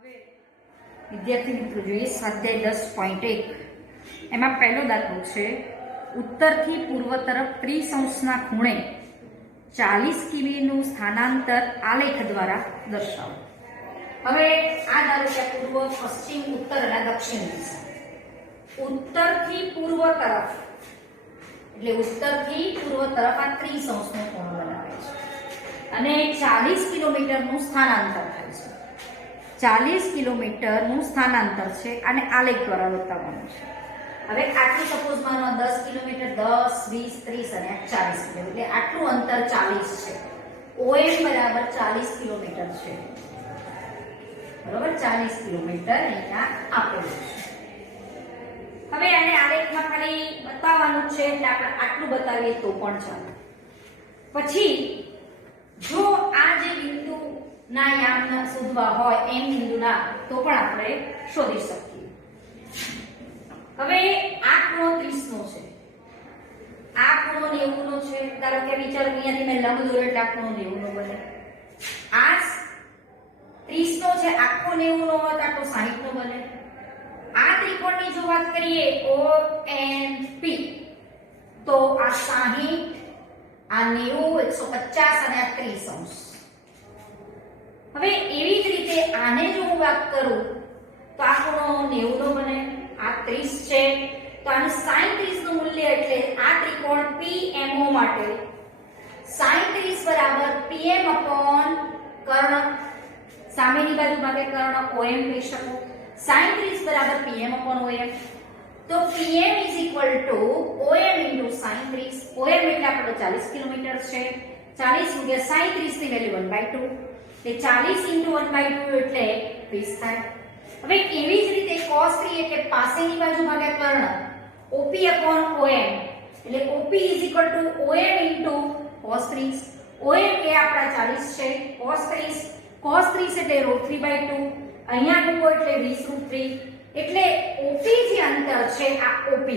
હવે વિદ્યાર્થી મિત્રો જોઈએ સ્વાધ્યાય 10.1 એમાં પહેલો દાખલો છે ઉત્તરથી પૂર્વ તરફ 30 અંશના ખૂણે 40 કિમીનું સ્થાનાંતર આલેખ દ્વારા દર્શાવો। હવે આ ધારો કે પૂર્વ, પશ્ચિમ, ઉત્તર અને દક્ષિણ દિશા। ઉત્તરથી પૂર્વ તરફ એટલે ઉત્તરથી પૂર્વ તરફ આ 30 અંશનો ખૂણો બનાવે છે અને 40 કિલોમીટરનું સ્થાનાંતર થાય છે। 40 કિલોમીટરનું સ્થાનાંતર છે અને આલેખ દ્વારા બતાવવાનું છે। હવે આટલું સપોઝ માનો 10 કિલોમીટર, 10, 20, 30 અને 40 કિલોમીટર, એટલે આટલું અંતર 40 છે। OM બરાબર 40 કિલોમીટર છે, બરાબર 40 કિલોમીટર અહીંયા આપેલું છે। હવે આને આલેખમાં ખાલી બતાવવાનું છે એટલે આપણે આટલું બતાવીએ તો પણ ચાલે। પછી જો આ જે બિંદુ ના યામના શોધવા હોય એમ બિંદુના તો પણ આપણે શોધી શકીએ। હવે આ ખૂણો 30 નો છે, આ ખૂણો 90 નો છે। ધારો કે વિચાર અહીંયાથી મેં લંબ દોર્યો એટલે આ ખૂણો 90 નો બને। આ 30 નો છે, આખો 90 નો હોય તો આખો 60 નો બને। આ ત્રિકોણની જો વાત કરીએ OMP તો આ 60, આ 90, 150 અને આ 30 અંશ। હવે એવી જ રીતે આને જો હું વાત કરું તો આ ખૂણો 90 નો બને, આ 30 છે તો આનું sin 30 નું મૂલ્ય એટલે આ ત્રિકોણ PMO માટે sin 30 બરાબર PM અપોન કર્ણ, સામેની બાજુ માટે કર્ણ OM લઈ શકો। sin 30 બરાબર PM અપોન OM, તો PM is equal to OM into sin 30। OM એટલે આપણો 40 કિલોમીટર છે, 40 ગુણ્યા sin 30 ની વેલ્યુ 1/2 એટલે 40 into 1/2 એટલે 20 થાય। હવે એવી જ રીતે cos 3 એટલે પાસેની બાજુ ભાગ્યા કર્ણ OP upon OM એટલે OP is equal to OM into cos 30। OM એ આપણા 40 છે, cos 30 એટલે √3/2, અહીંયા મૂકો એટલે 20√3 એટલે OP જે અંતર છે આ OP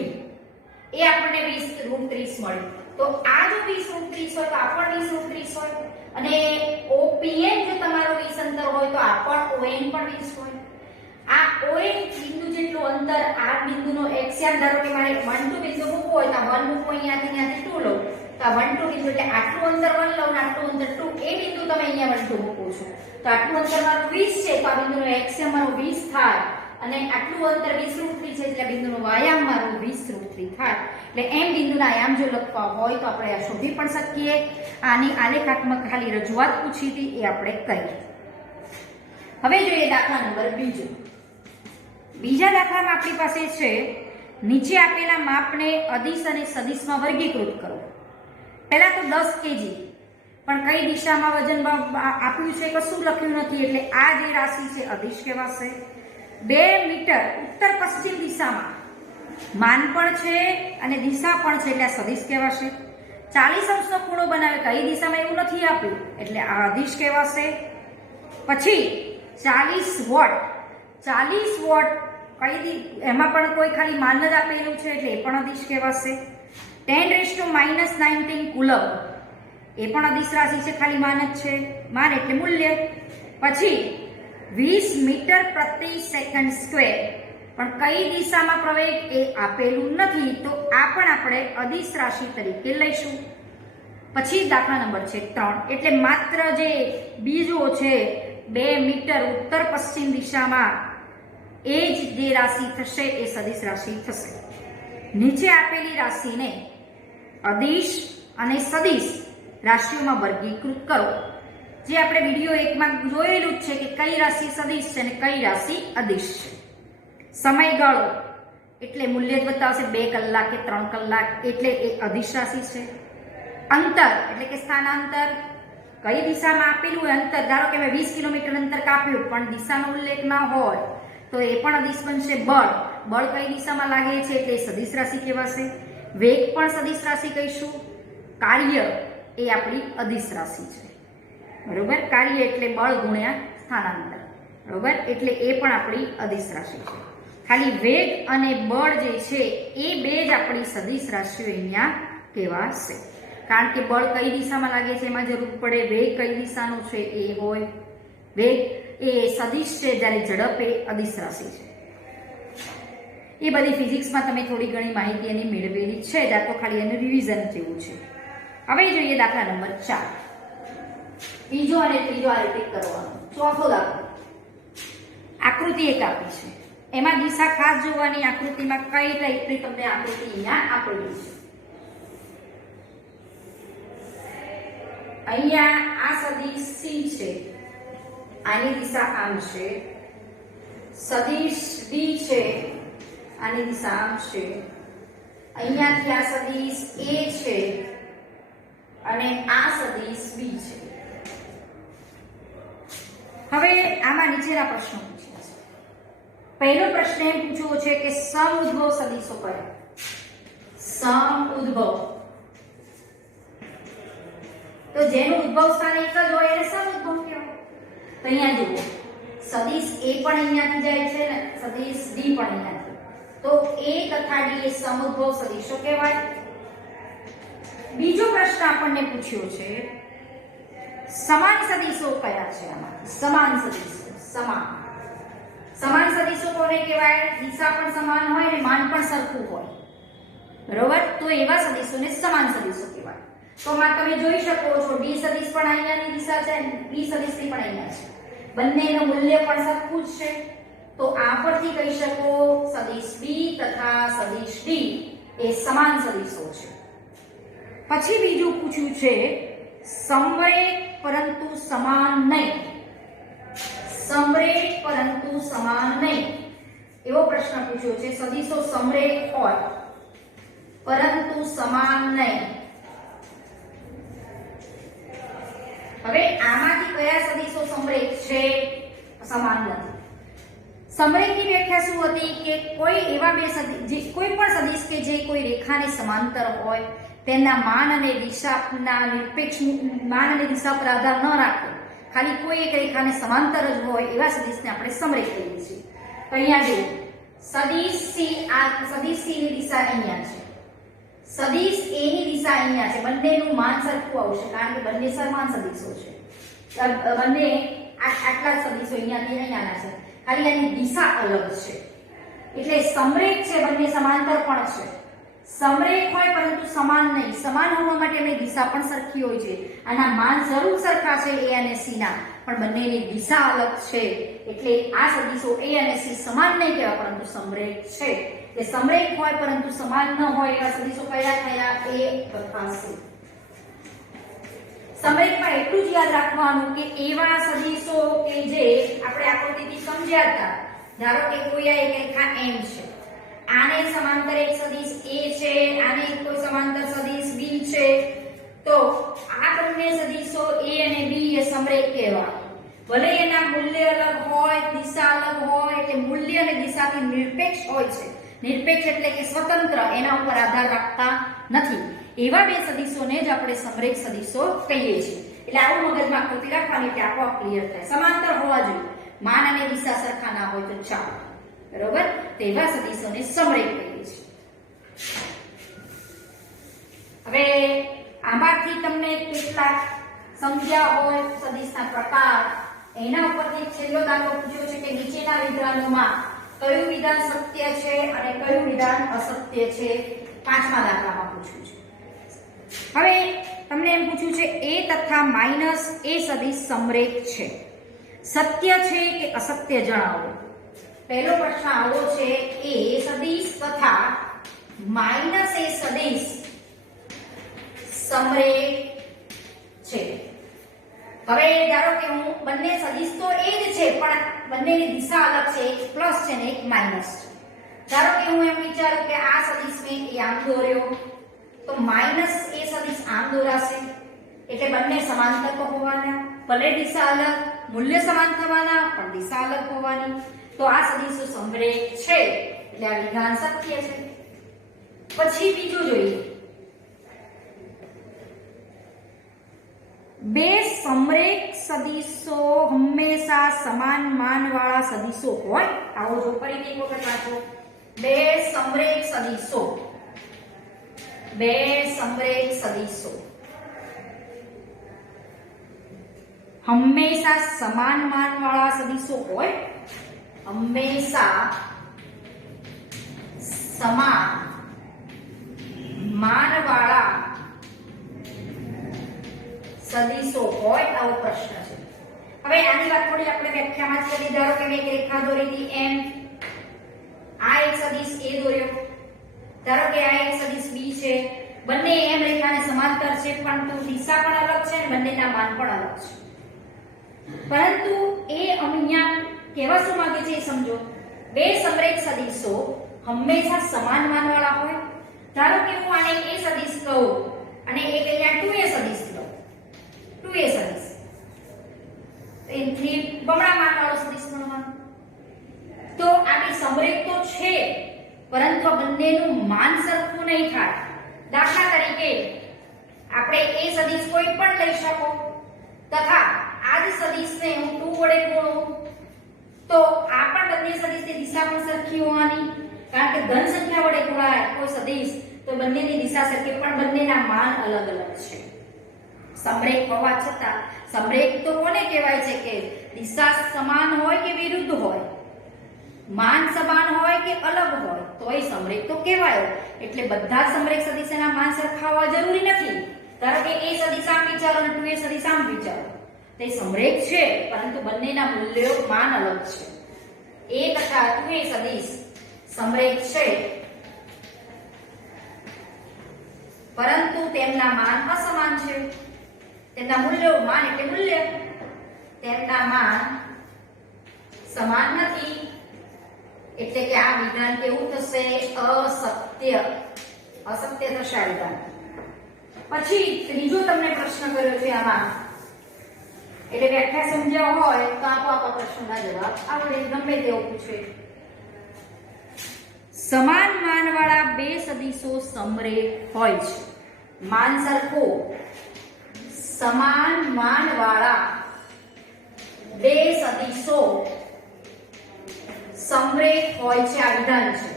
એ આપણને 20√30 મળ્યું। તો આ જો 20√30 હોય તો આ પણ 20√30 હોય અને OPM જો તમારો 20 અંતર હોય તો આ પણ ON પણ 20 હોય। આ ON બિંદુ જેટલું અંતર આ બિંદુનો x યામ ધારો કે મારે 1 2 બિંદુ મૂકવો હોય તો 1 મૂકો, અહીંયાથી 2 લઉં તો આ 1 2 બિંદુ એટલે આટલું અંતર 1 લઉં ને આટલું અંતર 2, એ બિંદુ તમે અહીંયા 1 2 મૂકો છો તો આટલું અંતર મારું 20 છે તો આ બિંદુનો x યામ મારો 20 થાય અને આટલું અંતર 20√3 છે એટલે બિંદુનો y યામ મારો 20√3 થાય। એટલે એમ બિંદુના આયામ જો લખવા હોય તો આપણે આ શોધી પણ શકીએ। આની આલેખાત્મક ખાલી રજૂઆત પૂછી હતી એ આપણે કરીએ। હવે જોઈએ દાખલા નંબર બીજો। બીજા દાખલામાં આપણી પાસે છે નીચે આપેલા માપને અદિશ અને સદિશમાં વર્ગીકૃત કરો। પહેલા તો 10 kg, પણ કઈ દિશામાં વજન આપ્યું છે કશું લખ્યું નથી એટલે આ જે રાશિ છે અદિશ કહેવાશે। 2 મીટર ઉત્તર પશ્ચિમ દિશામાં માન પણ છે અને દિશા પણ છે એટલે આ સદિશ કહેવાશે। 40 અંશનો ખૂણો બનાવે, કઈ દિશામાં એવું નથી આપ્યું એટલે આ અદિશ કહેવાશે। પછી 40 વોટ એમાં પણ કોઈ ખાલી માન જ આપેલું છે એટલે એ પણ અદિશ કહેવાશે। 10⁻⁹ કુલમ એ પણ અદિશ રાશિ છે, ખાલી માન જ છે, માન એટલે મૂલ્ય। પછી 20 મીટર પ્રતિ સેકન્ડ સ્ક્વેર, પણ કઈ દિશામાં પ્રવેગ એ આપેલું નથી તો આ પણ આપણે અદિશ રાશિ તરીકે લઈશું। પછી દાખલા નંબર છે 3 એટલે માત્ર જે બીજો છે 2 મીટર ઉત્તર પશ્ચિમ દિશામાં એ જ જે રાશિ થશે એ સદિશ રાશિ થશે। નીચે આપેલી રાશિને અદિશ અને સદિશ રાશિઓમાં વર્ગીકૃત કરો। જે આપણે વિડિયો 1 માં જોયેલું જ છે કે કઈ રાશિ સદિશ છે અને કઈ રાશિ અદિશ છે। સમયગાળો એટલે મૂલ્ય જ બતાવશે, 2 કલાક કે 3 કલાક એટલે એ અદિશ રાશિ છે। અંતર એટલે કે સ્થાનાંતર, કઈ દિશામાં આપેલું હોય અંતર, ધારો કે મેં 20 કિલોમીટર અંતર કાપ્યું પણ દિશાનો ઉલ્લેખ ન હોય તો એ પણ અદિશ બનશે। બળ કઈ દિશામાં લાગે છે એટલે સદિશ રાશિ કહેવાશે। વેગ પણ સદિશ રાશિ કહીશું। કાર્ય એ આપણી અદિશ રાશિ છે, બરોબર। કાર્ય એટલે બળ ગુણ્યા સ્થાનાંતર, બરોબર, એટલે એ પણ આપણી અદિશ રાશિ છે। ખાલી વેગ અને બળ જે છે એ બે જ આપણી સદિશ રાશિઓ અહીંયા કહેવાશે। કારણ કે બળ કઈ દિશામાં લાગે છે એમાં જરૂર પડે, વેગ કઈ દિશાનો છે એ હોય, વેગ એ સદિશ છે, જ્યારે ઝડપ એ અદિશ રાશિ છે. એ બધી ફિઝિક્સમાં તમે થોડી ઘણી માહિતી એની મેળવેલી છે, આ તો ખાલી એનું રિવિઝન જેવું છે. હવે જોઈએ દાખલા નંબર 4. બીજો અને ત્રીજો આ રીતે કરવાનો. ચોથો દાખલો, આકૃતિ એક આપી છે, એમાં દિશા ખાસ જોવાની. આકૃતિમાં કઈ ટાઈપની તમને આકૃતિ અહીંયા આપેલી છે. અહીંયા આ સદિશ સી છે, આની દિશા આમ છે. સદિશ ડી છે, આની દિશા આમ છે. અહીંયાથી આ સદિશ એ છે અને આ સદિશ બી છે. હવે આમાં નીચેના પ્રશ્નો પૂછ્યા છે. પહેલો પ્રશ્ન એમ પૂછ્યો છે કે સમઉદ્ભવ સદિશો કયા? સમઉદ્ભવ, તો જેનું ઉદ્ભવ સ્થાન એક જ હોય એને સમઉદ્ભવ કહેવાય. તો અહીંયા જુઓ, સદિશ એ પણ અહીંયાથી જાય છે ને સદિશ ડી પણ અહીંયાથી, તો એ તથા ડી એ સમઉદ્ભવ સદિશો કહેવાય. બીજો પ્રશ્ન આપણને પૂછ્યો છે સમાન સદિશો કયા છે? આમાં સમાન સદિશો, સમાન સદિશો કોને કહેવાય? દિશા પણ સમાન હોય અને માન પણ સરખું હોય, બરોબર? તો એવા સદિશોને સમાન સદિશો કહેવાય. તો માં તમે જોઈ શકો છો ડી સદિશ પણ અહીંયાની દિશા છે, બી સદિશની પણ અહીંયા છે, બંનેનું મૂલ્ય પણ સરખું જ છે. તો આ પરથી કહી શકો સદિશ બી તથા સદિશ ડી એ સમાન સદિશો છે. પછી બીજું પૂછ્યું છે સમરેખ પરંતુ સમાન નહીં. સમરેખ પરંતુ સમાન નહીં એવો પ્રશ્ન પૂછ્યો છે. સદિશો સમરેખ હોય પરંતુ સમાન નહીં. હવે આમાંથી કયા સદિશો સમરેખ છે, સમાન નથી? સમરેખની વ્યાખ્યા શું હતી કે કોઈ એવા બે સદિશ, કોઈ પણ સદિશ કે જે કોઈ રેખાને સમાંતર હોય, તેના માન અને દિશાના નિરપેક્ષ માન અને દિશા પર આધાર ન રાખે, ખાલી કોઈ એક રેખાને સમાંતર જ હોય એવા સદિશને આપણે સમરેખ કહીએ છીએ. તો અહીંયા જુઓ, સદિશ સી, આ સદિશ સી ની દિશા અહીંયા છે, સદિશ એ ની દિશા અહીંયા છે. બંનેનું માન સરખું આવશે કારણ કે બંને સમાન સદિશો છે. બંને આટલા સદિશો અહીંયાથી અહીંયાના છે, ખાલી આની દિશા અલગ છે. એટલે સમરેખ છે, બંને સમાંતર પણ છે. સમરેખ હોય પરંતુ સમાન નહીં. સમાન હોવા માટે એની દિશા પણ સરખી હોય છે. આના માન જરૂર સરખા છે એ અને સી ના, પણ બંનેની દિશા અલગ છે. એટલે આ સદિશો એ અને સી સમાન નહીં કહેવાય પરંતુ સમરેખ છે. એ સમરેખ હોય પરંતુ સમાન ન હોય એવા સદિશો કયા થયા? એ તથા સી. સમરેખમાં એટલું જ યાદ રાખવાનું કે એવા સદિશો કે જે આપણે આકૃતિથી સમજ્યા હતા. ધારો કે કોઈ આ એક રેખા એમ છે, આને સમાંતર એક સદિશ એ છે, આને કોઈ સમાંતર સદિશ બી છે, તો આ બંને સદિશો એ અને બી એ સમરેખ કહેવાય. ભલે એના મૂલ્ય અલગ હોય, દિશા અલગ હોય, એટલે મૂલ્ય અને દિશાથી નિરપેક્ષ હોય છે. નિરપેક્ષ એટલે કે સ્વતંત્ર, એના ઉપર આધાર રાખતા નથી. એવા બે સદિશોને જ આપણે સમરેખ સદિશો કહીએ છીએ. એટલે આવું મગજમાં આકૃતિ રાખવાની એટલે આપોઆપ ક્લિયર થાય. સમાંતર હોવા જોઈએ, માન અને દિશા સરખા ના હોય તો ચાલો, બરોબર? તેવા સદિશોને સમરેખ કહીએ છીએ. હવે આમાંથી તમને કેટલાક સમજ્યા હોય સદિશના પ્રકાર, એના ઉપરથી છેલ્લો દાખલો પૂછ્યો છે કે નીચેના વિધાનોમાં કયું વિધાન સત્ય છે અને કયું વિધાન અસત્ય છે. પાંચમા દાખલામાં પૂછ્યું છે. હવે તમને એમ પૂછ્યું છે એ તથા માઇનસ એ સદિશ સમરેખ છે, સત્ય છે કે અસત્ય જણાવો. પહેલો પ્રશ્ન આવો છે, એ સદિશ તથા માઇનસ એ સદિશ સમરેખ છે. હવે ધારો કે હું બંને સદિશ તો એ જ છે પણ બંનેની દિશા અલગ છે, એક પ્લસ છે ને એક માઇનસ છે. ધારો કે હું એમ વિચારું કે આ સદિશને એ આમ દોર્યો તો માઇનસ એ સદિશ આમ દોરાશે, એટલે બંને સમાંતર તો હોવાના, ભલે દિશા અલગ, મૂલ્ય સમાન થવાના પણ દિશા અલગ હોવાની. તો આ સદિશો સમરેખ છે એટલે આ વિધાન સત્ય છે. પછી બીજું જોઈએ, બે સમરેખ સદિશો હંમેશા સમાન માનવાળા સદિશો હોય. આવો જો ફરીથી એક વખત વાંચો. બે સમરેખ સદિશો, બે સમરેખ સદિશો હંમેશા સમાન માનવાળા સદીશો હોય, હંમેશા સમાન માનવાળા સદીશો હોય આવો પ્રશ્ન છે. હવે આની વાત થોડી આપણે વ્યાખ્યામાં કરી. ધારો કે મેં એક રેખા દોરી હતી એમ, આ એક સદિશ એ દોર્યો, ધારો કે આ એક સદિશ બી છે, બંને એમ રેખાને સમાંતર છે પરંતુ દિશા પણ અલગ છે અને બંનેના માન પણ અલગ છે. પરંતુ એ અહીંયા કહેવા શું માંગે છે એ સમજો. બે સમરેખ સદિશો હંમેશા સમાન માનવાળા હોય. ધારો કે હું આને એ સદિશ કહું અને એક અહીંયા 2a સદિશ લઉં, 2a સદિશ, એથી બમણા માનવાળો સદિશ ગણવાનો. તો આ બે સમરેખ તો છે પરંતુ બંનેનું માન સરખું નહીં થાય. દાખલા તરીકે આપણે એ સદિશ કોઈ પણ લઈ શકો તથા આ જ સદિશને હું 2 વડે ગુણું તો આ પણ બંને સદિશની દિશા પણ સરખી હોવાની, કારણ કે ધન સંખ્યા વડે ગુણાય કોઈ સદિશ તો બંનેની દિશા સરખી, પણ બંનેના માન અલગ અલગ છે. સમરેખ હોવા છતાં, સમરેખ તો કોને કહેવાય છે કે દિશા સમાન હોય કે વિરુદ્ધ હોય, માન સમાન હોય કે અલગ હોય તોય સમરેખ તો કહેવાય. એટલે બધા સમરેખ સદિશના માન સરખા હોવા જરૂરી નથી. ધારો કે a સદિશ આમ વિચારો અને 2a સદિશ આમ વિચારો, તે સમરેખ છે પરંતુ બંનેના મૂલ્યો માન અલગ છે. a તથા 2a સદિશ સમરેખ છે પરંતુ તેમના માન અસમાન છે. તેમના મૂલ્યો, માન એટલે મૂલ્ય, તેમના માન સમાન નથી. એટલે કે આ વિધાન કેવું થશે? અસત્ય. અસત્ય થશે આ વિધાન. પછી ત્રીજો તમને પ્રશ્ન કર્યો છે આમાં, એટલે વ્યાખ્યા સમજ્યા હોય તો આપો પ્રશ્નના જવાબ આવડે, ગમે તેવું પૂછે. સમાન માનવાળા બે સદિશો સમરેખ હોય છે. માન સરખો સમાન માનવાળા બે સદિશો સમરેખ હોય છે. આ વિધાન છે.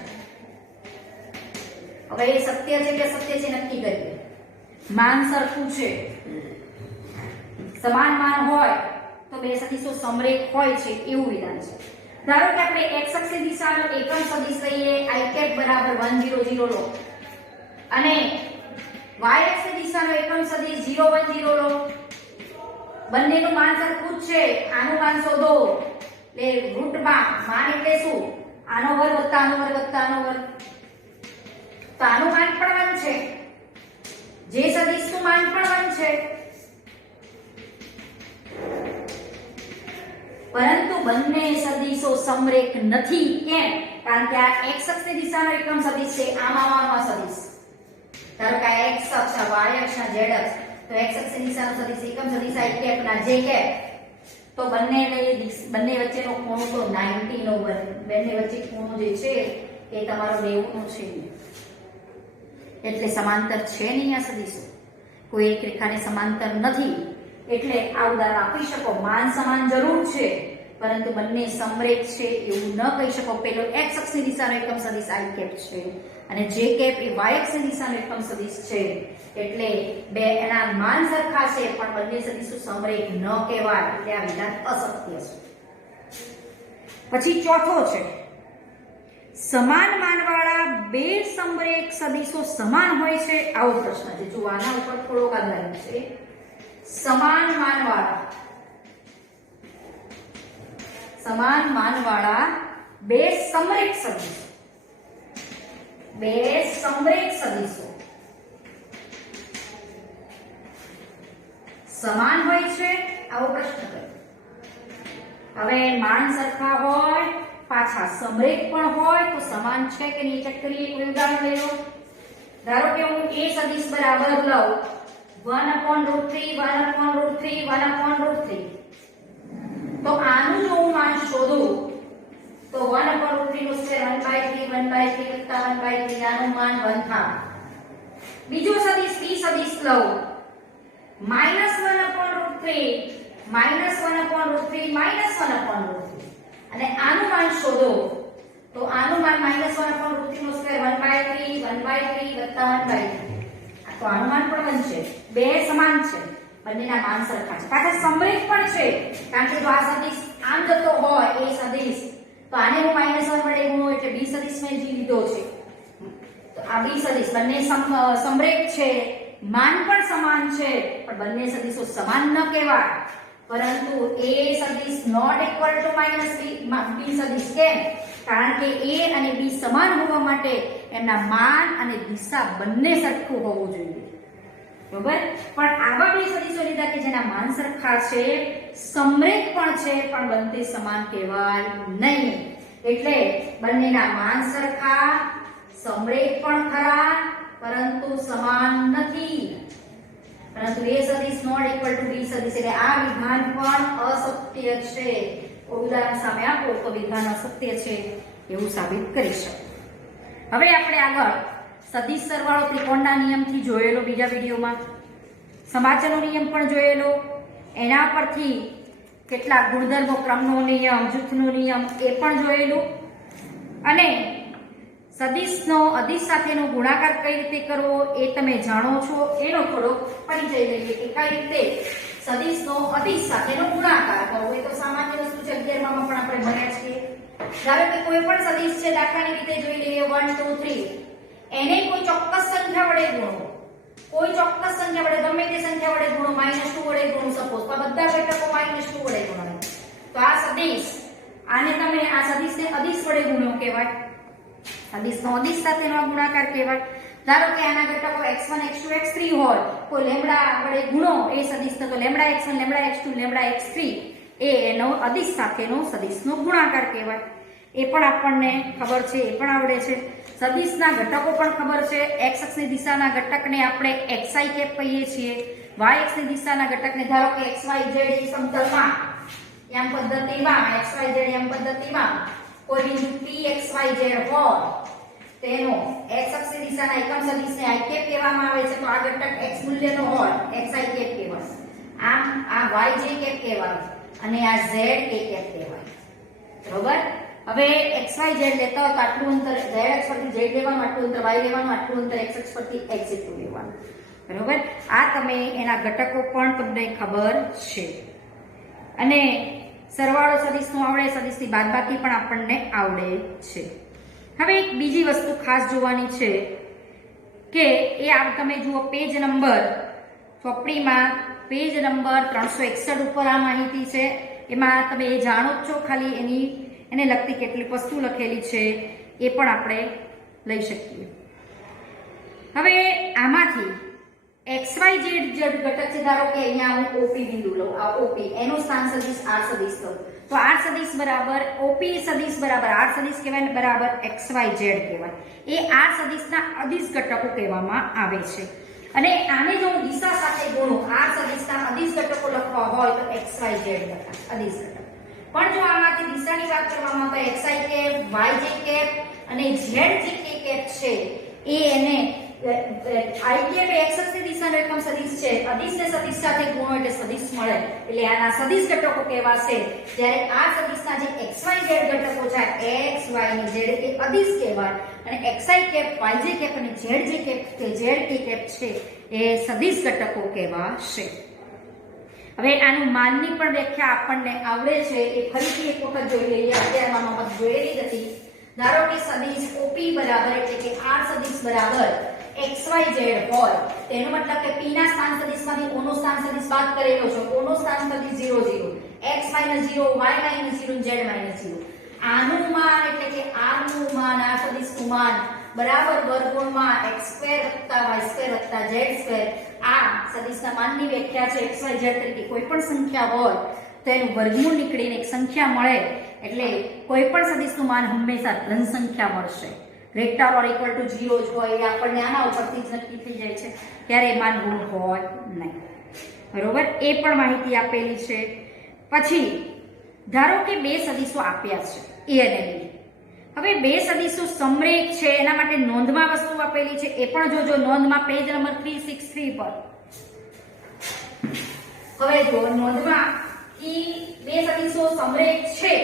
હવે એ સત્ય છે કે અસત્ય છે નક્કી કરીએ. માન સરખું છે, સમાન માન હોય તો બે સદિશો સમરેખ હોય છે એવું વિધાન છે. ધારો કે આપણે x અક્ષની દિશાનો એકમ સદિશ લઈએ i cap બરાબર 1 0 0 લો અને y અક્ષની દિશાનો એકમ સદિશ 0 1 0 લો. બંનેનું માન સરખું જ છે. આનું માન શોધો. એટલે રૂટમાં માન એટલે શું? આનો વર્ગ વત્તા આનો વર્ગ વત્તા આનો વર્ગ. તો આનું માન પણ 1 છે, જે સદિશનું માન પણ 1 છે, પરંતુ બંને સદિશો સમરેખ નથી. કેમ? કારણ કે આ x અક્ષની દિશાનો એકમ સદિશ છે, આમાં સદિશ. ધારો કે આ x અક્ષ, આ y અક્ષ, આ z અક્ષ, તો x અક્ષની દિશાનો સદિશ એકમ સદિશ i cap ના j cap, તો બંને વચ્ચેનો ખૂણો તો 90 નો બને. બંને વચ્ચે ખૂણો જે છે એ તમારો 90 નો છે. એટલે સમાંતર છે નહીં આ સદિશો, કોઈ એક રેખાને સમાંતર નથી. એટલે આ ઉદાહરણ આપી શકો. માન સમાન જરૂર છે પરંતુ બંને સમરેખ છે એવું ન કહી શકો. પેલો x અક્ષની દિશાનો એકમ સદિશ i cap છે અને j cap એ y અક્ષની દિશાનો એકમ સદિશ છે. એટલે બે એના માન સરખા છે પણ બંને સદિશો સમરેખ ન કહેવાય. એટલે આ વિધાન અસત્ય છે. પછી ચોથો છે, સમાન માનવાળા બે સમરેખ સદિશો સમાન હોય છે આવો પ્રશ્ન છે. જો આના ઉપર થોડોક આધાર છે. સમાન માનવાળા બે સમરેખ સદિશો, બે સમરેખ સદિશો સમાન હોય છે આવો પ્રશ્ન કર્યો. હવે માન સરખા હોય, પાછા સમરેખ પણ હોય તો સમાન છે કે નહીં ચેક કરીએ. કોઈ ઉદાહરણ લઈ લો. ધારો કે હું a સદિશ બરાબર લઉં 1/√3 1/√3 1/√3, તો આનું જો હું માન શોધું તો 1/√3 નો સ્ક્વેર 1/3 1/3 વત્તા 1/3, આનું માન 1 થાય. બીજો સદિશ b સદિશ લઉં -1/√3 -1/√3 -1/√3, અને આનું માન શોધો તો આનું માન -1/√3 નો સ્ક્વેર 1/3 1/3 વત્તા 1/3, તો આનું માન પણ 1 છે. બે સમાન છે બંનેના માન સરખા છે, પાછા સમરેખ પણ છે, કારણ કે જો આ સદિશ આમ જતો હોય એ સદિશ તો આને હું -1 વડે ગુણું એટલે b સદિશ મેં જે લીધો છે તો આ b સદિશ બંને સમરેખ છે, માન પણ સમાન છે, પણ બંને સદિશો સમાન ન કહેવાય, પરંતુ a સદિશ નોટ ઇક્વલ ટુ b સદિશ. કેમ? કારણ કે a અને b સમાન હોવા માટે એમના માન અને દિશા બંને સરખું હોવું જોઈએ, બરાબર. પણ આવા બે સદિશો લીધા કે જેના માન સરખા છે, સમરેખ પણ છે, પણ બંને સમાન કહેવાય નહીં, એટલે બંનેના માન સરખા, સમરેખ પણ ખરા, પરંતુ સમાન નથી, પરંતુ a સદિશ નોટ ઇક્વલ ટુ b સદિશ એટલે આ વિધાન પણ અસત્ય છે. ઉદાહરણ સામે આપો તો વિધાન અસત્ય છે એવું સાબિત કરી શકો. હવે આપણે આગળ સદિશ સરવાળો ત્રિકોણના નિયમથી જોયેલો, બીજા વિડીયોમાં સમાચરનો નિયમ પણ જોયેલો, એના પરથી કેટલાક ગુણધર્મો, ક્રમનો નિયમ, જૂથનો નિયમ એ પણ જોયેલું, અને સદિશનો અદિશ સાથેનો ગુણાકાર કઈ રીતે કરવો એ તમે જાણો છો, એનો થોડો પરિચય લઈએ કે કઈ રીતે સદિશનો અદિશ સાથેનો ગુણાકાર કરવો. એ તો સામાન્ય વસ્તુ છે, 11માં પણ આપણે ભણ્યા છીએ. ધારો કે કોઈ પણ સદિશ છે, દાખલાની રીતે જોઈ લઈએ 1 2 3, એને કોઈ ચોક્કસ સંખ્યા વડે ગુણો, કોઈ ચોક્કસ સંખ્યા વડે, ગમે તે સંખ્યા વડે ગુણો, -2 વડે ગુણો, સપોઝ તો બધા ઘટકો -2 વડે ગુણાય તો આ સદિશ, આને તમે આ સદિશને અદિશ વડે ગુણ્યો કહેવાય, સદિશનો અદિશ સાથેનો ગુણાકાર કહેવાય. ધારો કે આના ઘટકો x1 x2 x3 હોય, કોઈ લેમ્બડા વડે ગુણો એ સદિશને તો λx1 λx2 λx3 એ એનો અદિશ સાથેનો સદિશનો ગુણાકાર કહેવાય. એ પણ આપણને ખબર છે, એ પણ આવડે છે. સદિશના ઘટકો પણ ખબર છે. x અક્ષની દિશાના ઘટકને આપણે xi કેપ કહીએ છીએ, y અક્ષની દિશાના ઘટકને ધારો કે xy z સમતલમાં એમ પદ્ધતિમાં xy z એમ પદ્ધતિમાં કોઈ બિંદુ p x y z હોય તેનો x અક્ષની દિશાના એકમ સદિશને i કેપ કહેવામાં આવે છે, તો આ ઘટક x મૂલ્યનો હોય xi કેપ કહેવાય, આમ આ y j કેપ કહેવાય અને આ z k કેપ કહેવાય, બરોબર. હવે xy z લેતા હોય તો આટલું અંતર z અક્ષ પરથી z લેવાનું, આટલું અંતર y લેવાનું, આટલું અંતર x અક્ષ પરથી x જેટલું લેવાનું, બરોબર. આ તમે એના ઘટકો પણ તમને ખબર છે, અને સરવાળો સદિશનો આવડે, સદિશની બાદબાકી પણ આપણને આવડે છે. હવે એક બીજી વસ્તુ ખાસ જોવાની છે કે એ આ તમે જુઓ પેજ નંબર ચોપડીમાં પેજ નંબર 361 ઉપર આ માહિતી છે. એમાં તમે એ જાણો જ છો, ખાલી એને લગતી કેટલીક વસ્તુ લખેલી છે એ પણ આપણે લઈ શકીએ. હવે આમાંથી xyz ઘટક છે, ધારો કે અહીંયા હું OP બિંદુ લઉં, આ OP એનો સ્થાન સદિશ r સદિશ લઉં તો r સદિશ બરાબર OP સદિશ બરાબર r સદિશ કહેવાય બરાબર xyz કહેવાય. એ r સદિશના અદિશ ઘટકો કહેવામાં આવે છે. અને આને જો હું દિશા સાથે ગુણું, r સદિશના અદિશ ઘટકો લખવા હોય તો xyz ઘટક અદિશ ઘટક. પણ જો આમાંથી દિશાની વાત કરવામાં આવે તો xi કેપ, yj કેપ અને zj કેપ છે એ એને i કેપ x અક્ષની દિશાનો એકમ સદિશ છે, અદિશને સદિશ સાથે ગુણો એટલે સદિશ મળે, એટલે આના સદિશ ઘટકો કહેવાશે. જ્યારે આ સદિશના જે xyz ઘટકો છે x y ની z એ અદિશ કહેવાય, અને xi કેપ, yj કેપ અને zj કેપ કે zk કેપ છે એ સદિશ ઘટકો કહેવાશે. હવે આનું માનની પણ વ્યાખ્યા આપણને આવડે છે, એ ફરીથી એક વખત જોઈ લઈએ, અત્યારમાં મત જોયેલી હતી. ધારો કે સદિશ OP બરાબર એટલે કે r સદિશ બરાબર xyz હોય, તેનો મતલબ કે p ના સ્થાન સદિશમાંથી o નો સ્થાન સદિશ બાદ કરેલો છે, o નો સ્થાન સદિશ 0 0, x - 0, y - 0, z - 0. આનું માન એટલે કે r નું માન, આ સદિશનું માન બરાબર વર્ગમૂળમાં x2 + y2 + z2. આ સદિશના માનની વ્યાખ્યા છે xyz તરીકે કોઈ પણ સંખ્યા હોય તો એનું વર્ગમૂળ નીકળીને એક સંખ્યા મળે, એટલે કોઈ પણ સદિશનું માન હંમેશા ધન સંખ્યા મળશે. ગ્રેટર ઓર ઇક્વલ ટુ 0 જ હોય, એ આપણને આના ઉપરથી જ નક્કી થઈ જાય છે, ત્યારે માન ઋણ હોય નહીં, બરોબર. એ પણ માહિતી આપેલી છે. પછી ધારો કે બે સદિશો આપ્યા છે a અને b. હવે બે સદિશો સમરેખ છે, એના માટે નોંધમાં વસ્તુ આપેલી છે, એ પણ જોજો નોંધમાં પેજ નંબર 363 પર. હવે જો નોંધમાં બે સદિશો સમરેખ છે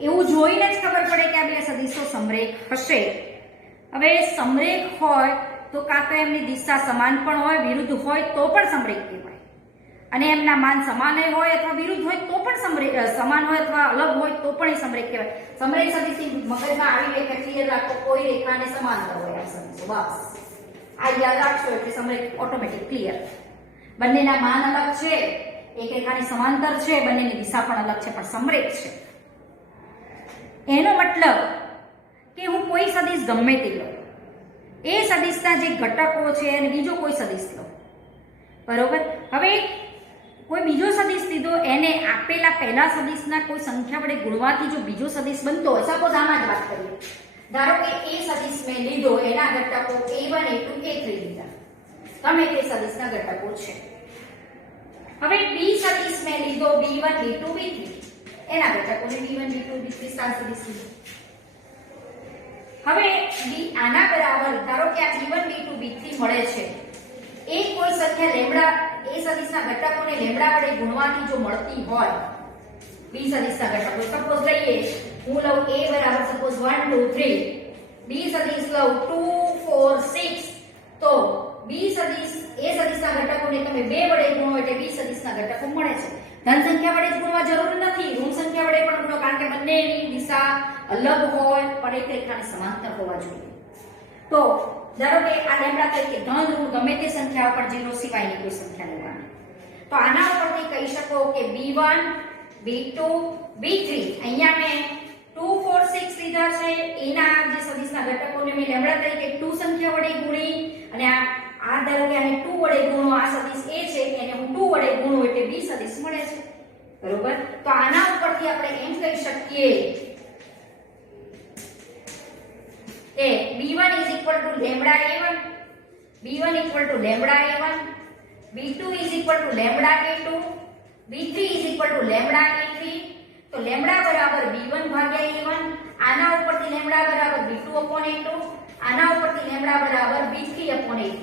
એવું જોઈને જ ખબર પડે કે આ બે સદિશો સમરેખ હશે. હવે સમરેખ હોય તો કાં તો એમની દિશા સમાન પણ હોય, વિરુદ્ધ હોય તો પણ સમરેખ કહેવાય. અને એમના માન સમાન હોય અથવા વિરુદ્ધ હોય તો પણ સમરેખ, સમાન હોય અથવા અલગ હોય તો પણ એ સમરેખ કહેવાય. સમરેખ સદિશની મગજમાં આવી લે કે ક્લિયર રાખો, કોઈ રેખાને સમાંતર હોય આ સદિશો. બસ આ યાદ રાખશો એટલે સમરેખ ઓટોમેટિક ક્લિયર. બંનેના માન અલગ છે, એક રેખાની સમાંતર છે, બંનેની દિશા પણ અલગ છે, પણ સમરેખ છે. એનો મતલબ કે હું કોઈ સદિશ ગમે તે લઉં, એ સદિશના જે ઘટકો છે અને બીજો કોઈ સદિશ લઉં, બરોબર. હવે કોઈ બીજો સદિશ લીધો, એને આપેલા પહેલા સદિશના કોઈ સંખ્યા વડે ગુણવાથી જો બીજો સદિશ બનતો હોય, સપોઝ આમાં જ વાત કરીએ, ધારો કે એ સદિશ મેં લીધો, એના ઘટકો a1 a2 a3 લીધા, તમે તે સદિશના ઘટકો છે. હવે b સદિશ મેં લીધો b1 b2 b3, એના ઘટકોને b1 b2 b3 સ્થાન સદિશ લીધો. હવે આના બરાબર ધારો કે આ b1 b2 b3 મળે છે, એ કોઈ સંખ્યા લેમ્ડા એ સદિશના ઘટકોને લેમ્ડા વડે ગુણવાથી જો મળતી હોય, b સદિશના ઘટકો સપોઝ લઈએ, હું લઉં a બરાબર સપોઝ 1 2 3, b સદિશ લઉં 2 4 6, તો b સદિશ એ સદિશના ઘટકોને તમે 2 વડે ગુણો એટલે b સદિશના ઘટકો મળે છે. ધન સંખ્યા વડે જ ગુણવા જરૂર નથી, ઋણ સંખ્યા વડે પણ ગુણો, કારણ કે બંનેની દિશા અલગ હોય પણ એક રેખાની સમાંતર હોવા જોઈએ. તો ધારો કે આ લેમ્ડા તરીકે ધન ઋણ ગમે તે સંખ્યા પર 0 સિવાયની કોઈ સંખ્યા લેવાની. તો આના ઉપરથી કહી શકો કે b1 b2 b3, અહીંયા મેં 2 4 6 લીધા છે, એના જે સદિશના ઘટકોને મેં લેમ્ડા તરીકે 2 સંખ્યા વડે ગુણી, અને આ ધારો કે આને 2 વડે ગુણો, આ સદિશ a છે એને હું 2 વડે ગુણું એટલે b સદિશ મળે છે, બરોબર. તો આના ઉપરથી આપણે એમ કહી શકીએ કે b1 lambda a1, b1 lambda a1, b2 lambda a2, b3 lambda a3. તો લેમ્ડા બરાબર b1 ભાગ્યા a1, આના ઉપરથી લેમ્ડા બરાબર b2 upon a2, આના ઉપરથી લેમ્ડા બરાબર b3 upon a3.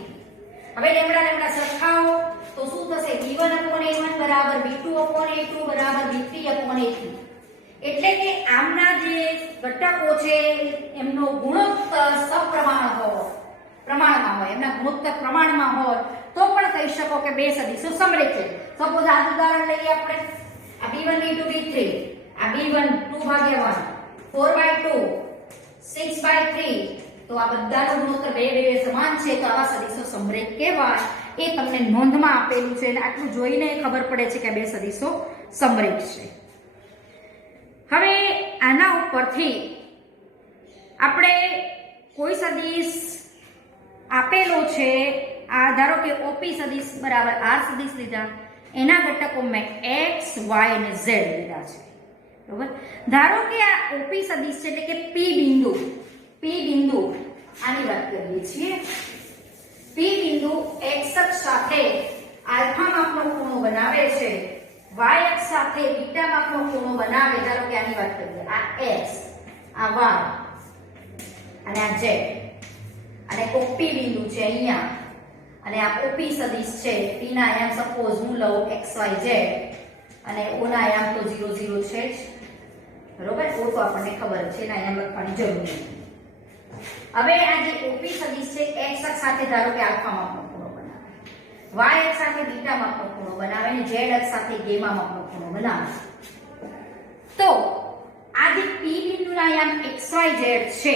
હવે લેમ્ડા લેમ્ડા સરખાવો તો શું થશે? b1 upon a1 બરાબર b2 upon a2 બરાબર b3 upon a3. એટલે કે આમના જે ઘટકો છે એમનો ગુણોત્તર પ્રમાણમાં હોય, એમના ગુણોત્તર પ્રમાણમાં હોય તો પણ કહી શકો કે બે સદિશો સમરેખ છે. સપોઝ આ ઉદાહરણ લઈએ આપણે, આ b1 b2 b3, આ b1 2 ભાગ્યા 1, 4/2, 6/3, તો આ બધાનો ગુણોત્તર બે સમાન છે, તો આવા સદિશો સમરેખ કહેવાય. એ તમને નોંધમાં આપેલું છે અને આટલું જોઈને ખબર પડે છે કે બે સદિશો સમરેખ છે. હવે આના ઉપરથી આપણે કોઈ સદિશ આપેલો છે, આ ધારો કે OP સદિશ બરાબર R સદિશ લીધા, એના ઘટકો મેં x y અને z લીધા છે, બરાબર. ધારો કે આ OP સદિશ છે એટલે કે P બિંદુ આની વાત કરીએ છીએ. P બિંદુ x અક્ષ સાથે આલ્ફા માપનો ખૂણો બનાવે છે, y અક્ષ સાથે બીટા માપનો ખૂણો બનાવે. ધારો કે આની વાત કરીએ, આ x, આ y અને આ z, અને OP બિંદુ છે અહીંયા, અને આ OP સદિશ છે. P ના આયામ સપોઝ હું લઉં xyz, અને O ના આયામ તો 0 0 છે જ, બરોબર. O તો આપણને ખબર છે, એના આયામ લખવાની જરૂર નથી. હવે આ જે OP સદિશ છે, x અક્ષ સાથે ધારો કે આલ્ફા માપનો ખૂણો બનાવે, y અક્ષ સાથે બીટા માપનો ખૂણો બનાવે, અને z અક્ષ સાથે ગામા માપનો ખૂણો બનાવે. તો આ જે P બિંદુના આયામ xyz છે,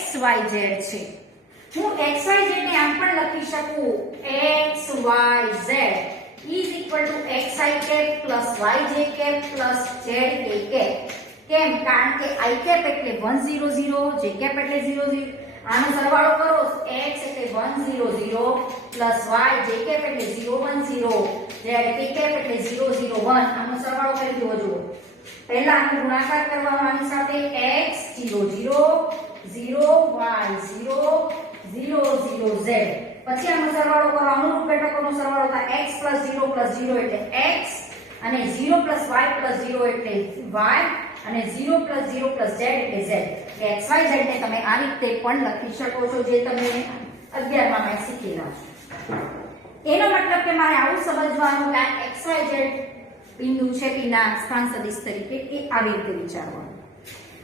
xyz છે, હું xyz ને આમ પણ લખી શકું, xyz is equal to xi cap plus yj cap plus zk cap. કેમ? કારણ કે i cap એટલે 1 0 0, j cap એટલે 0 0. આનો સરવાળો કરો, x એટલે 1 0 0 plus y, j cap એટલે 0 1 0, z k cap એટલે 0 0 1. આનો સરવાળો કરી દો. જુઓ, પહેલા આનો ગુણાકાર કરવાનો આની સાથે, x 0 0 0 y 0 0 0 z. પછી આનો સરવાળો કરો, અનુરૂપ ઘટકોનો સરવાળો થાય, x 0 0 એટલે x, અને 0 y 0 એટલે y, અને 0 0 z એટલે z. એટલે xyz ને તમે આ રીતે પણ લખી શકો છો, જે તમે 11 માં શીખેલા છો. એનો મતલબ કે મારે આવું સમજવાનું કે xyz બિંદુ છે P ના સ્થાન સદિશ તરીકે, એ આવી રીતે વિચારવાનું.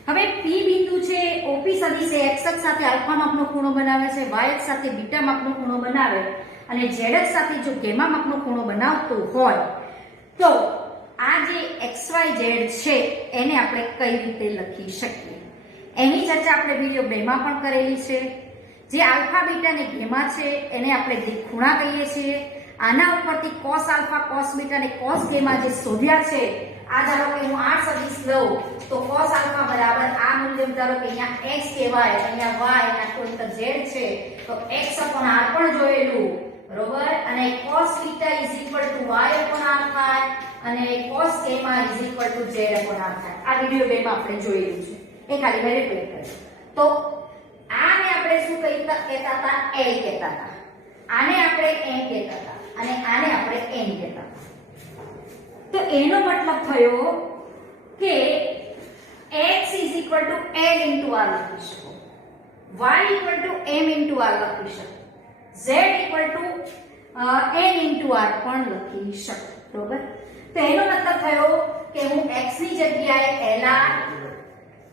હવે P બિંદુ છે, OP સદિશ એ x અક્ષ સાથે આલ્ફા માપનો ખૂણો બનાવે છે, y અક્ષ સાથે બીટા માપનો ખૂણો બનાવે, અને ઝેડ સાથે જો ગેમા માપનો ખૂણો બનાવતો હોય તો આ જે XYZ છે એને આપણે કઈ રીતે લખી શકીએ એની ચર્ચા આપણે વિડીયો 2 માં પણ કરેલી છે. જે આલ્ફા બીટા ને ગેમા છે એને આપણે દિક્ખૂણા કહીએ છીએ. આના ઉપરથી cos આલ્ફા cos બીટા ને cos ગેમા જે શોધ્યા છે, આ ધારો કે હું r સદિશ લઉં તો cos આલ્ફા બરાબર આ મૂલ્ય ધારો કે અહીંયા x કહેવાય, અહીંયા y અને કોઈ z છે તો x upon r પણ જોયેલું બરોબર. અને cos beta y upon r થાય અને cos gamma z upon r થાય. આ વિડિયો 2 માં આપણે જોયેલું છે, એ ખાલી મેં રિપીટ કર્યું. તો આને આપણે શું કહેતા હતા? a કહેતા હતા. આને આપણે a કહેતા હતા અને આને આપણે n કહેતા હતા. તો એનો મતલબ થયો કે x l r લખી શકો, y m r લખી શકો, z n r પણ લખી શકો બરોબર. તો એનો મતલબ થયો કે હું x ની જગ્યાએ lr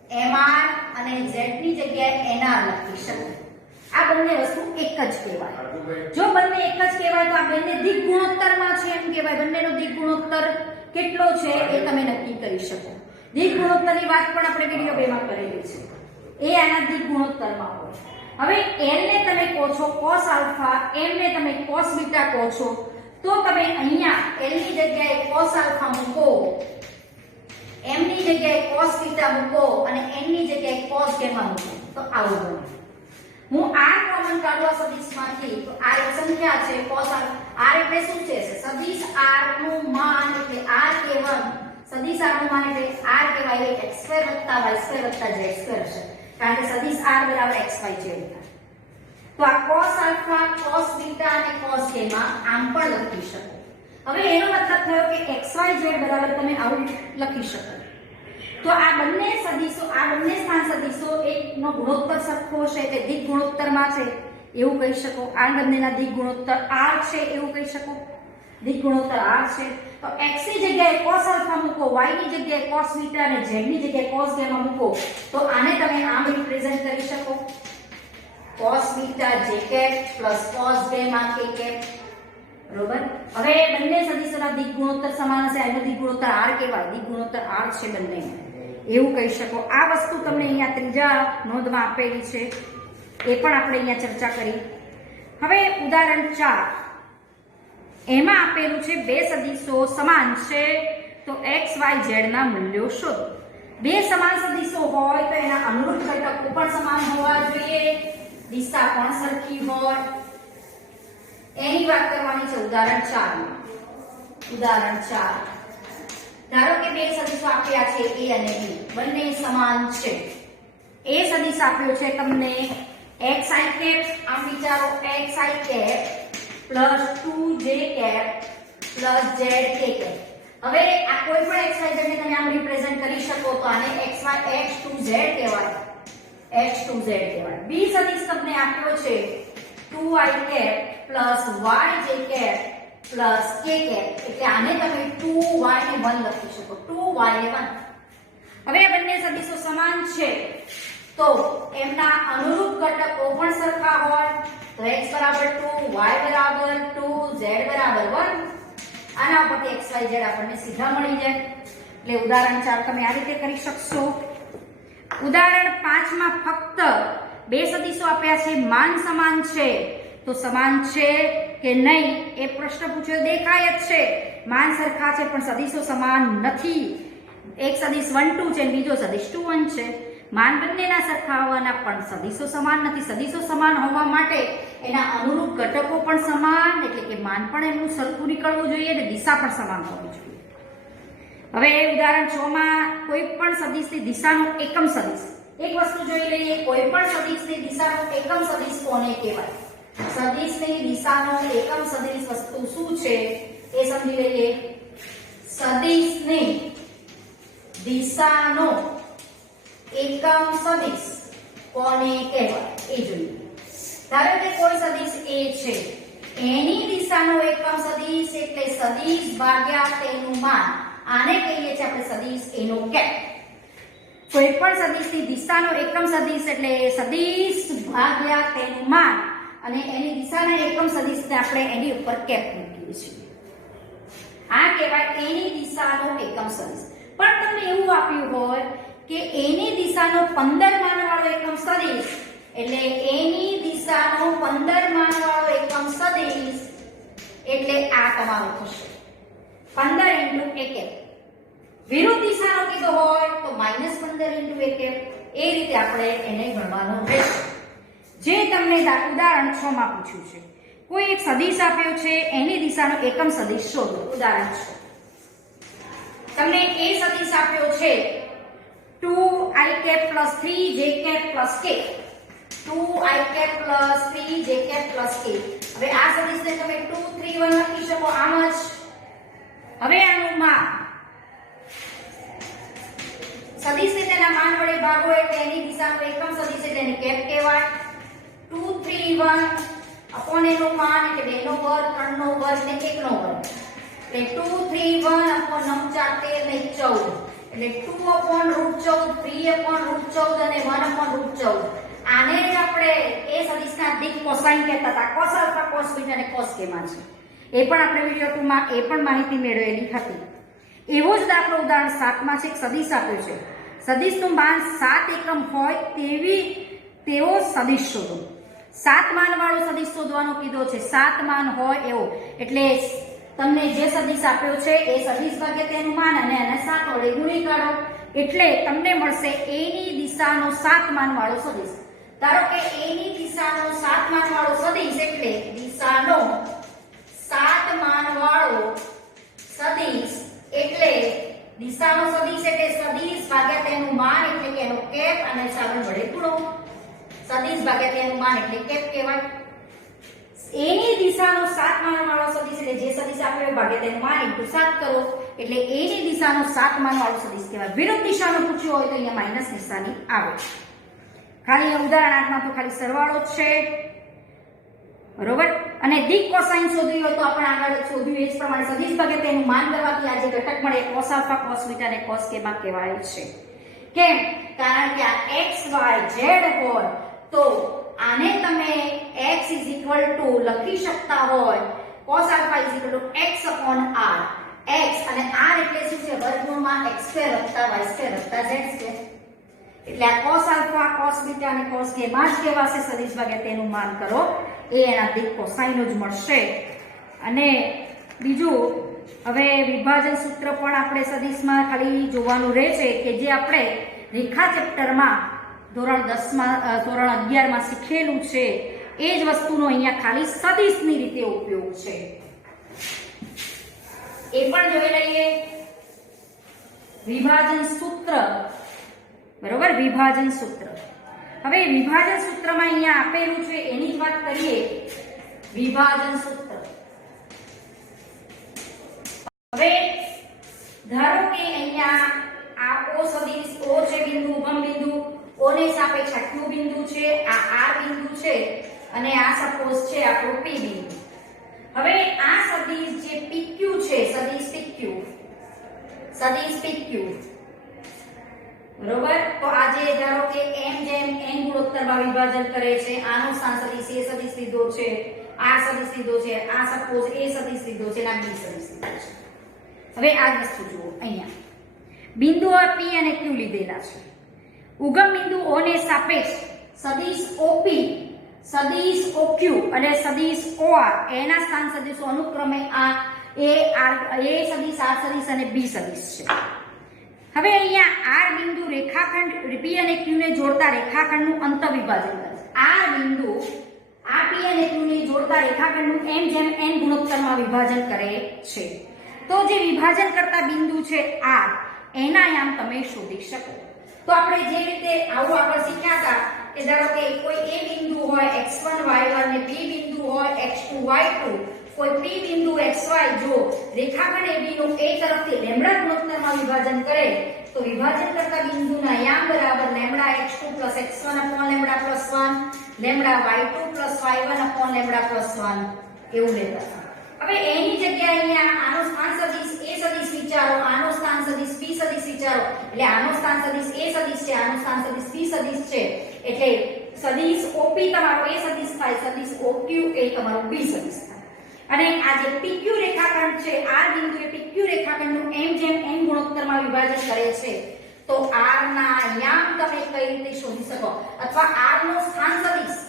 mr અને z ની જગ્યાએ nr લખી શકું. આ બંને વસ્તુ એક જ કહેવાય. જો બંને એક જ કહેવાય તો આ બંને દિક ગુણોત્તરમાં છે એમ કહેવાય. બંનેનો દિક ગુણોત્તર કેટલો છે એ તમે નક્કી કરી શકો. દિક ગુણોત્તરની વાત પણ આપણે વિડિયો 2 માં કરેલી છે. એ આના દિક ગુણોત્તરમાં હોય. હવે l ને તમે કહો છો cos આલ્ફા, m ને તમે cos બીટા કહો છો, તો તમે અહીંયા l ની જગ્યાએ cos આલ્ફા મૂકો, m ની જગ્યાએ cos બીટા મૂકો અને n ની જગ્યાએ cos ગેમા મૂકો તો આવું બને. હું r કોમન કાઢું આ સદિશમાંથી તો r એક સંખ્યા છે, cos r એટલે શું છે? સદિશ r નું માન એટલે r કેવલ સદિશ r નું માન એટલે r કહેવાય x2 y2 z2 હશે, કારણ કે સદિશ r બરાબર xy z થાય. તો આ cos આલ્ફા cos બીટા અને cos ગેમા આમ પણ લખી શકો. હવે એનો મતલબ થયો કે xyz બરાબર તમે આવું લખી શકો. તો આ બંને સદિશો, આ બંને સ્થાન સદિશો એકનો ગુણોત્તર સરખો હશે એટલે દિક ગુણોત્તરમાં છે એવું કહી શકો. આ બંનેના દિક ગુણોત્તર r છે એવું કહી શકો. દિક ગુણોત્તર r છે તો x ની જગ્યાએ cos આલ્ફા મૂકો, y ની જગ્યાએ cos બીટા અને z ની જગ્યાએ cos ગેમા મૂકો તો આને તમે આમ રિપ્રેઝન્ટ કરી શકો, cos beta j cap cos gamma k cap બરોબર. હવે બંને સદિશોના દિક ગુણોત્તર સમાન હશે, એનો દિક ગુણોત્તર r કહેવાય. દિક ગુણોત્તર r છે બંનેનો એવું કહી શકો. આ વસ્તુ તમને અહીંયા ત્રીજા નોંધમાં આપેલી છે, એ પણ આપણે અહીંયા ચર્ચા કરી. હવે ઉદાહરણ 4 એમાં આપેલું છે બે સદિશો સમાન છે તો x y z ના મૂલ્યો શોધો. બે સમાન સદિશો હોય તો એના અનુરૂપ ઘટકો પણ સમાન હોવા જોઈએ, દિશા પણ સરખી હોય, એની વાત કરવાની છે ઉદાહરણ 4 માં. ઉદાહરણ 4 ધારો કે બે સદિશો આપ્યા છે a અને b, બંને સમાન છે. a સદિશ આપ્યો છે તમને xi કેપ, આમ વિચારો xi cap +2j cap +z k cap. હવે આ કોઈ પણ xy z ને તમે આમ રિપ્રેઝન્ટ કરી શકો તો આને x2z કહેવાય, x2z કહેવાય. b સદિશ તમને આપ્યો છે 2i cap +yj cap k cap, એટલે આને તમે 2y ને 1 લખી શકો, 2y ને 1. હવે આ બંને સદિશો સમાન છે તો એમના અનુરૂપ ઘટકો પણ સરખા હોય તો x બરાબર 2, y બરાબર 2, z બરાબર 1. આના ઉપરથી x y z આપણને સીધા મળી જાય. એટલે ઉદાહરણ 4 તમે આ રીતે કરી શકશો. ઉદાહરણ 5 માં ફક્ત બે સદિશો આપ્યા છે, માન સમાન છે તો સમાન છે કે નહીં એ પ્રશ્ન પૂછ્યો દેખાય જ છે. માન સરખા છે પણ સદિશો સમાન નથી. એક સદિશ 1 2 છે બીજો સદિશ 2 1 છે. માન બંનેના સરખા હોવાના પણ સદિશો સમાન નથી. સદિશો સમાન હોવા માટે એના અનુરૂપ ઘટકો પણ સમાન એટલે કે માન પણ એનું સરખું નીકળવું જોઈએ અને દિશા પણ સમાન હોવી જોઈએ. હવે ઉદાહરણ 6 માં કોઈ પણ સદિશની દિશાનો એકમ સદિશ, એક વસ્તુ જોઈ લઈએ, કોઈ પણ સદિશની દિશાનો એકમ સદિશ કોને કહેવાય? સદિશની દિશાનો એકમ સદિશ વસ્તુ શું છે એ સમજી લઈએ. સદિશની દિશાનો એકમ સદિશ કોને કહેવાય એ જોઈએ. ધારો કે કોઈ સદિશ a છે, એની દિશાનો એકમ સદિશ એટલે સદિશ ભાગ્યા તેનું માન, આને કહીએ છીએ આપણે સદિશ a નો કેપ. કોઈ પણ સદિશની દિશાનો એકમ સદિશ એટલે સદિશ ભાગ્યા તેનું માન અને એની દિશાના એકમ સદિશને આપણે એની ઉપર કેપ મૂકીએ છીએ. આ કહેવાય એની દિશાનો એકમ સદિશ. પણ તમને એવું આપ્યું હોય કે એની દિશાનો 15 માનવાળો એકમ સદિશ, એટલે એની દિશાનો 15 માનવાળો એકમ સદિશ એટલે આ તમારો થશે 15 × a. વિરુદ્ધ દિશાનો કીધો હોય તો -15 × a. એ રીતે આપણે એને ગણવાનું રહેશે. જે તમને ઉદાહરણ 6 માં પૂછ્યું છે, કોઈ એક સદિશ આપ્યો છે, એની દિશાનો એકમ સદિશ શોધો. ઉદાહરણ 6 તમને એ સદિશ આપ્યો છે 2i + 3j + k. 2i + 3j + k. હવે આ સદિશને તમે 2 3 1 લખી શકો આમ જ. હવે આનું માપ સદિશને તેના માન વડે ભાગો એટલે એની દિશાનો એકમ સદિશ એટલે એને કેપ કહેવાય. 2 3 1 અપોન એનું માન એટલે 2 નો વર્ગ 3 નો વર્ગ ને 1 નો વર્ગ એટલે 2 3 1 અપોન 9 4 13 ને 14 એટલે 2 અપોન √14 3 અપોન √14 અને 1 અપોન √14. આને જ આપણે એ સદિશના દિક કોસાઇન કહેતા હતા. cos આલ્ફા cos બીટા અને cos કે માં છે. એ પણ આપણે વિડિયો 2 માં એ પણ માહિતી મેળવેલી હતી. એવો જ દાખલો ઉદાહરણ 7 માં છે. એક સદિશ આપ્યો છે, સદિશનું માન 7 એકમ હોય તેવો સદિશ શોધો. 7 માન વાળો સદિશ શોધવાનો કીધો છે. 7 માન હોય એવો એટલે તમને જે સદિશ આપ્યો છે એ સદિશ ભાગ્યા તેનું માન અને એને 7 વડે ગુણી કાઢો એટલે તમને મળશે a ની દિશાનો 7 માન વાળો સદિશ. ધારો કે a ની દિશાનો 7 માન વાળો સદિશ એટલે દિશાનો 7 માન વાળો સદિશ એટલે દિશાનો સદિશ એટલે સદિશ ભાગ્યા તેનું માન એટલે કે એનો કેપ અને 7 વડે ગુણો. સદિશ ભાગ્યા તેનું માન એટલે કેપ કહેવાય. a ની દિશાનો 7 માન વાળો સદિશ એટલે જે સદિશ આપ્યો ભાગ્યા તેનું માન * 7 કરો એટલે a ની દિશાનો 7 માન વાળો સદિશ કહેવાય. વિરુદ્ધ દિશાનો પૂછ્યો હોય તો અહીંયા માઈનસ નિશાની આવે. ખાલી ઉદાહરણ 8 માં તો ખાલી સરવાળો જ છે, બરોબર. અને દિક કોસાઇન શોધવી હોય તો આપણે આગળ શોધ્યું એ જ પ્રમાણે સદિશ ભાગ્યા તેનું માન કરવાથી આ જે ઘટક મળે cos આલ્ફા cos બીટા અને cos કે માં કહેવાય છે. કેમ? કારણ કે આ x y z હોય તો આને તમે x લખી શકતા હોય cos alpha x / r. x અને r એટલે શું છે? વર્ગમૂળમાં x² + y² + z². એટલે આ cos આલ્ફા cos બીટા અને cos કે માં જ કહેવાશે. સદિશ ભાગ્યા તેનું માન કરો એ એના દિક કોસાઇન જ મળશે. અને બીજું હવે વિભાજન સૂત્ર પણ આપણે સદિશમાં ખાલી જોવાનું રહેશે કે જે આપણે રેખા ચેપ્ટરમાં ધોરણ 10 માં ધોરણ 11 માં શીખેલું છે એ જ વસ્તુનો અહીંયા ખાલી સદિશની રીતે ઉપયોગ છે. એ પણ જોઈ લઈએ. વિભાજન સૂત્ર, બરોબર. વિભાજન સૂત્ર. હવે વિભાજન સૂત્રમાં અહીંયા આપેલું છે એની જ વાત કરીએ. વિભાજન સૂત્ર. હવે ધારો કે અહીંયા આ O સદિશ, O છે બિંદુ, ઉગમ બિંદુ, O ને સાપેક્ષ આ Q બિંદુ છે, આ R બિંદુ છે અને આ સપોઝ છે આપણો P બિંદુ. હવે આ સદિશ જે PQ છે, સદિશ PQ, બરોબર. તો આજે ધારો કે m જેમ n ગુણોત્તરમાં વિભાજન કરે છે. આનો સ્થાન સદિશ A સદિશ લીધો છે, આ સદિશ લીધો છે, આ સપોઝ A સદિશ લીધો છે અને આ B સદિશ લીધો છે. હવે આ વસ્તુ જુઓ. અહીંયા બિંદુઓ P અને Q લીધેલા છે. ઉગમ બિંદુ O ને સાપેક્ષ સદિશ OP, સદિશ OQ અને સદિશ OR એના સ્થાન સદિશો અનુક્રમે આ A સદિશ, R સદિશ અને B સદિશ છે. હવે અહીંયા R બિંદુ રેખાખંડ P અને Q ને જોડતા રેખાખંડનું અંતઃવિભાજન કરે છે. R બિંદુ આ P અને Q ને જોડતા રેખાખંડનું m જેમ n ગુણોત્તરમાં વિભાજન કરે છે. તો જે વિભાજન કરતા બિંદુ છે R, એના આયામ તમે શોધી શકો. તો આપણે જે રીતે આવું આગળ શીખ્યા હતા કે ધારો કે કોઈ A બિંદુ હોય x1 y1 અને B બિંદુ હોય x2 y2, કોઈ P બિંદુ xy જો રેખાખંડ AB નું A તરફથી લેમ્બડા ગુણોત્તરમાં વિભાજન કરે તો વિભાજન કરતા બિંદુના યામ બરાબર λx2 + x1 / λ + 1 λy2 + y1 / λ + 1 એવું લેતા. હવે એની જગ્યાએ અહીંયા આનો સ્થાન સદિશ A સદિશ વિચારો, આનો સ્થાન સદિશ B સદિશ વિચારો. એટલે આનો સ્થાન સદિશ A સદિશ છે, આનો સ્થાન સદિશ B સદિશ છે. એટલે સદિશ ઓપી તમારો એ સદિશ થાય, સદિશ ઓક્યુ એ તમારો બી સદિશ થાય. અને આ જે પીક્યુ રેખાખંડ છે, આ બિંદુએ પીક્યુ રેખાખંડનું m જેમ n ગુણોત્તરમાં વિભાજન કરે છે, તો r ના યામ તમે કઈ રીતે શોધી શકો, અથવા r નો સ્થાન સદિશ,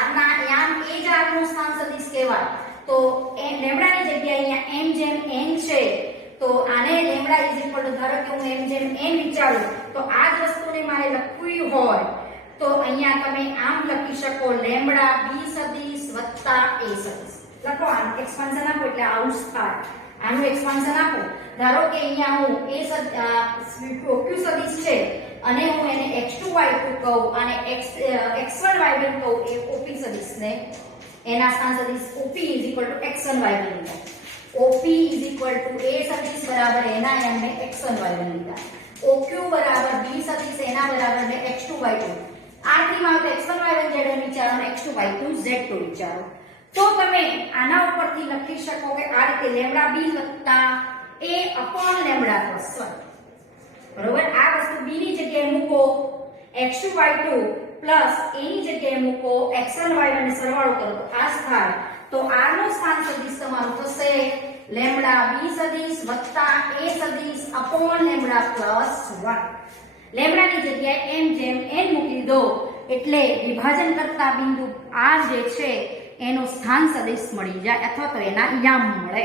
r ના યામ એ જ r નો સ્થાન સદિશ કહેવાય. તો લેમ્બડાની જગ્યાએ અહીંયા m જેમ n છે, તો આને લેમ્બડા ધારો કે હું m જેમ n વિચારું, તો આ જ વસ્તુને મારે લખવી હોય તો અહીંયા તમે આમ લખી શકો લેમ્બડા બી સદિશ વત્તા a સદિશ. લખો, આનું એક્સપાન્શન આપો એટલે આવું થાય. આનું એક્સપાન્શન આપો, ધારો કે અહીંયા હું ઓક્યુ સદિશ છે અને હું એને x2y2 કહું અને x1y1 કહું, એ ઓપી સદિશને એના સ્થાન સદિશ OP x1y1 લીધા. OP a સદિશ બરાબર એના m ને x1y1 લીધા. OQ બરાબર b સદિશ એના બરાબર ને x2y2. R3 માં તો x1y1 z1 વિચારો અને x2y2 z2 વિચારો. તો તમે આના ઉપરથી લખી શકો કે આ રીતે લેમ્બડા b વત્તા a અપોન લેમ્બડા પ્લસ 1. બરોબર, આ વસ્તુ b ની જગ્યાએ મૂકો x2y2 પ્લસ a ની જગ્યાએ મૂકો x1y1 ને સરવાળો કરો તો આ થાય. તો r નું સ્થાન સદિશ તમારું થશે લેમ્બડા b સદિશ વત્તા a સદિશ અપોન લેમ્બડા પ્લસ 1. લેમ્બડાની જગ્યાએ m જેમ n મૂકી દો એટલે વિભાજન કરતા બિંદુ r જે છે એનો સ્થાન સદિશ મળી જાય, અથવા તો એના યામ મળે.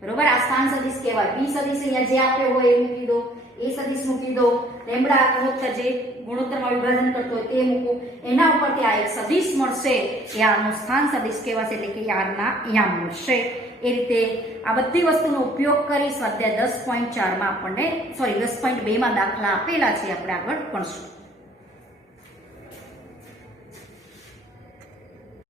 બરોબર, આ સ્થાન સદિશ કહેવાય. b સદિશ અહીંયા જે આપ્યો હોય એ મૂકી દો, a સદિશ મૂકી દો, લેમ્બડા ગુણોત્તર જે ગુણોત્તરમાં વિભાજન કરતો હોય તે મૂકો, એના ઉપરથી આ એક સદિશ મળશે, એ આનો સ્થાન સદિશ કહેવાશે, એટલે કે r ના યામ મળશે. એ રીતે આ બધી વસ્તુનો ઉપયોગ કરી સ્વાધ્યાય 10.4 માં આપણને 10.2 માં દાખલા આપેલા છે, આપણે આગળ ભણશું.